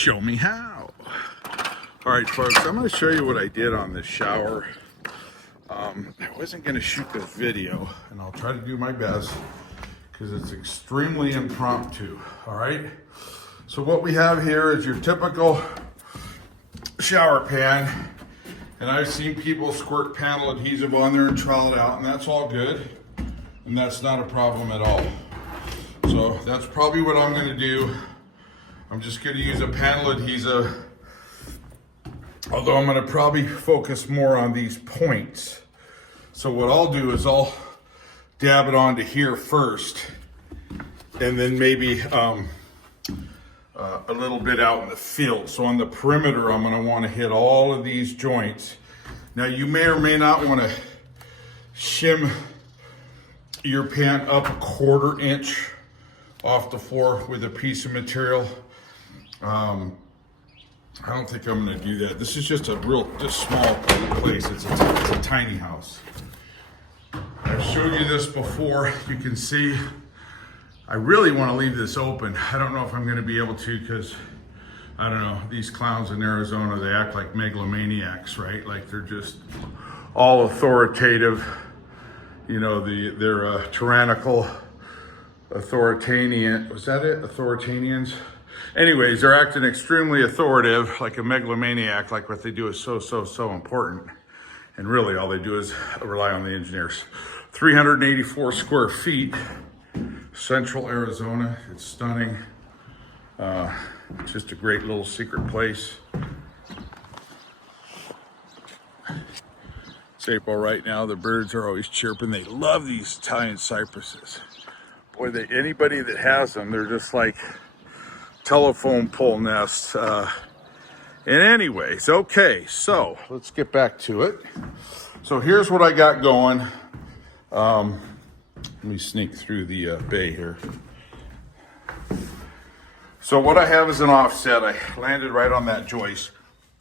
Show me how. All right, folks, I'm going to show you what I did on this shower. I wasn't going to shoot this video, and I'll try to do my best because it's extremely impromptu. All right, so what we have here is your typical shower pan, and I've seen people squirt panel adhesive on there and trowel it out, and that's all good, and that's not a problem at all. So that's probably what I'm going to do. I'm just going to use a panel adhesive, although I'm going to probably focus more on these points. So what I'll do is I'll dab it onto here first, and then maybe a little bit out in the field. So on the perimeter, I'm going to want to hit all of these joints. Now you may or may not want to shim your pan up 1/4 inch off the floor with a piece of material. I don't think I'm going to do that. This is just a small place. It's a tiny house. I've showed you this before. You can see I really want to leave this open. I don't know if I'm going to be able to because, I don't know, these clowns in Arizona, they act like megalomaniacs, right? Like they're just all authoritative. You know, they're tyrannical, authoritarian. Was that it? Authoritarians? Anyways, they're acting extremely authoritative, like a megalomaniac, like what they do is so important. And really all they do is rely on the engineers. 384 square feet, Central Arizona. It's stunning. It's just a great little secret place. It's April right now. The birds are always chirping. They love these Italian cypresses. Boy, anybody that has them, they're just like telephone pole nests. And anyways, okay, so let's get back to it. So here's what I got going. Let me sneak through the bay here. So what I have is an offset. I landed right on that joist.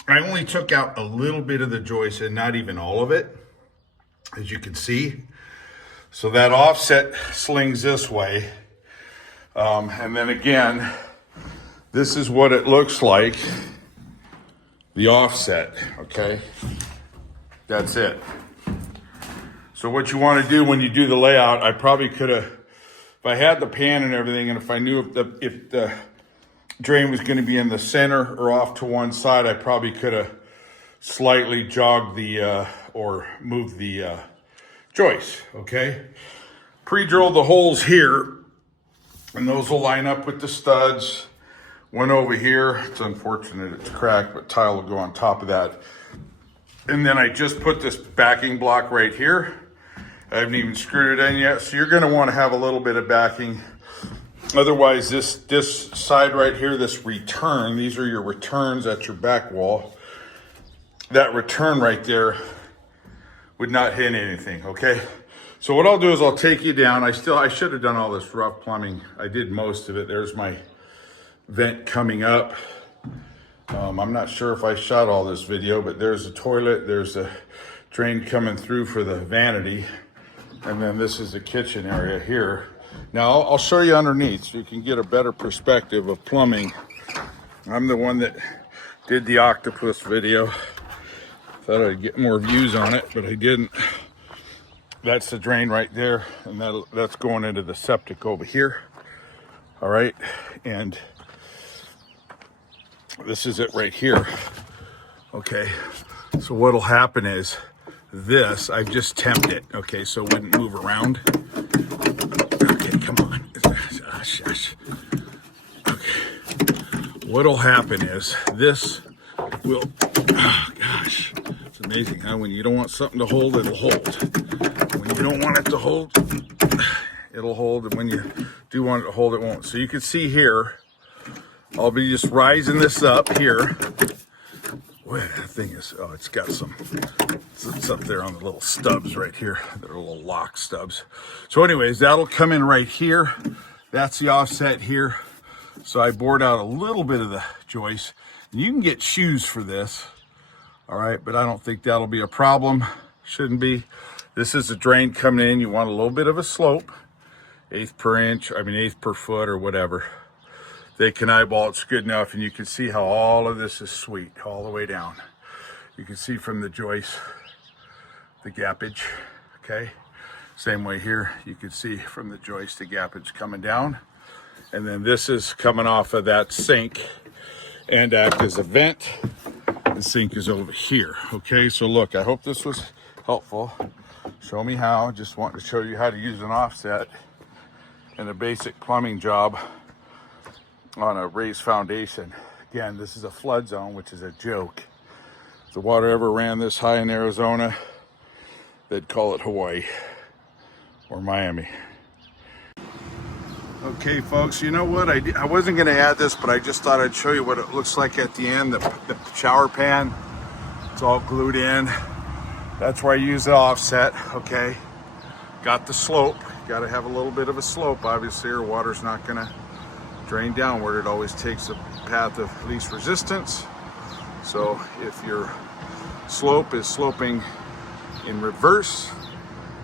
I only took out a little bit of the joist and not even all of it, as you can see. So that offset slings this way. And then again, this is what it looks like, the offset, okay? That's it. So what you want to do when you do the layout, I probably could have, if I had the pan and everything, and if I knew if the drain was going to be in the center or off to one side, I probably could have slightly jogged the, or moved the joist, okay? Pre-drilled the holes here, and those will line up with the studs. One over here, it's unfortunate it's cracked, but tile will go on top of that. And then I just put this backing block right here. I haven't even screwed it in yet, so you're gonna wanna have a little bit of backing. Otherwise, this side right here, this return, these are your returns at your back wall. That return right there would not hit anything, okay? So what I'll do is I'll take you down. I should have done all this rough plumbing. I did most of it. There's my vent coming up. I'm not sure if I shot all this video, but there's a toilet, there's a drain coming through for the vanity, and then this is the kitchen area here. Now I'll show you underneath so you can get a better perspective of plumbing. I'm the one that did the octopus video. Thought I'd get more views on it, but I didn't. That's the drain right there, and that's going into the septic over here. All right, and this is it right here. Okay, so what'll happen is this, I've just temped it, okay, so it wouldn't move around. Okay, come on. Okay, what'll happen is this will, oh gosh, it's amazing how when you don't want something to hold, it'll hold. When you don't want it to hold, it'll hold, and when you do want it to hold, it won't. So you can see here, I'll be just rising this up here. Boy, that thing is, oh, it's got some, it's up there on the little stubs right here. They're little lock stubs. So anyways, that'll come in right here. That's the offset here. So I bored out a little bit of the joist. And you can get shoes for this, all right? But I don't think that'll be a problem. Shouldn't be. This is a drain coming in. You want a little bit of a slope, eighth per foot or whatever. they can eyeball it's good enough, and you can see how all of this is sweet all the way down. You can see from the joist the gappage, okay? Same way here, you can see from the joist the gappage coming down. And then this is coming off of that sink and act as a vent. The sink is over here, okay? So look, I hope this was helpful. Show me how, just wanted to show you how to use an offset in a basic plumbing job on a raised foundation. Again, this is a flood zone, which is a joke. If the water ever ran this high in Arizona, they'd call it Hawaii or Miami. Okay, folks, you know what? I wasn't going to add this, but I just thought I'd show you what it looks like at the end. The shower pan, it's all glued in. That's where I use the offset, okay? Got the slope. Got to have a little bit of a slope, obviously, or water's not going to drain downward. It always takes the path of least resistance. So if your slope is sloping in reverse,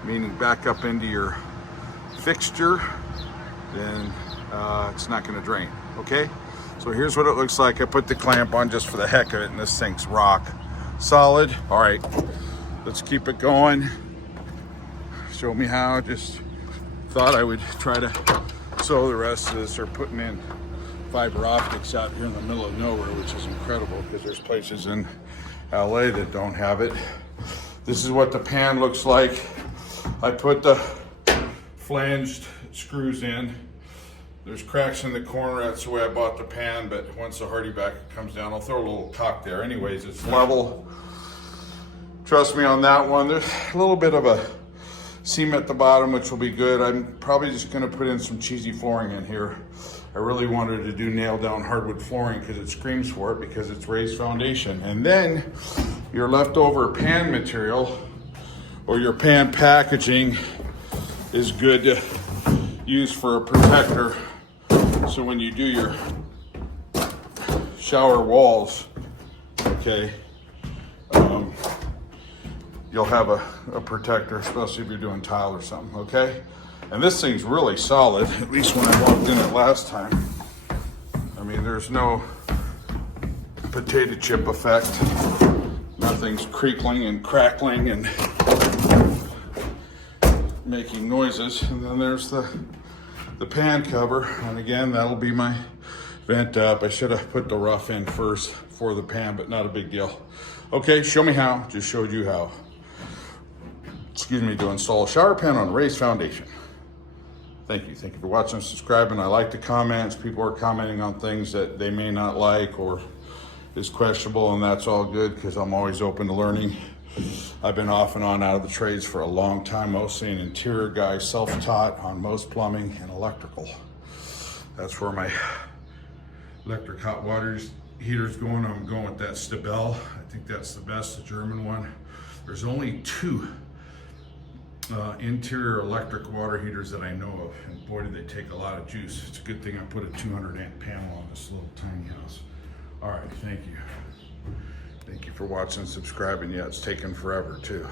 meaning back up into your fixture, then it's not going to drain, okay? So here's what it looks like. I put the clamp on just for the heck of it, and this thing's rock solid. All right, let's keep it going. Show me how. Just thought I would try to sew the rest of this, or putting in fiber optics out here in the middle of nowhere, which is incredible because there's places in LA that don't have it. This is what the pan looks like. I put the flanged screws in. There's cracks in the corner, that's the way I bought the pan, but once the hardy back comes down, I'll throw a little cock there. Anyways, it's level. Trust me on that one. There's a little bit of a seam at the bottom, which will be good. I'm probably just gonna put in some cheesy flooring in here. I really wanted to do nail down hardwood flooring because it screams for it, because it's raised foundation. And then your leftover pan material or your pan packaging is good to use for a protector. So when you do your shower walls, okay, you'll have a protector, especially if you're doing tile or something, okay? And this thing's really solid, at least when I walked in it last time. I mean, there's no potato chip effect. Nothing's creakling and crackling and making noises. And then there's the pan cover, and again, that'll be my vent up. I should have put the rough in first for the pan, but not a big deal. Okay, show me how. Just showed you how. Excuse me, to install a shower pan on a raised foundation. Thank you for watching and subscribing. I like the comments. People are commenting on things that they may not like or is questionable, and that's all good because I'm always open to learning. I've been off and on out of the trades for a long time, mostly an interior guy, self-taught on most plumbing and electrical. That's where my electric hot water heater's going. I'm going with that Stabell. I think that's the best, the German one. There's only two interior electric water heaters that I know of, and boy, do they take a lot of juice. It's a good thing I put a 200 amp panel on this little tiny house. All right, thank you for watching and subscribing. Yeah, it's taken forever too.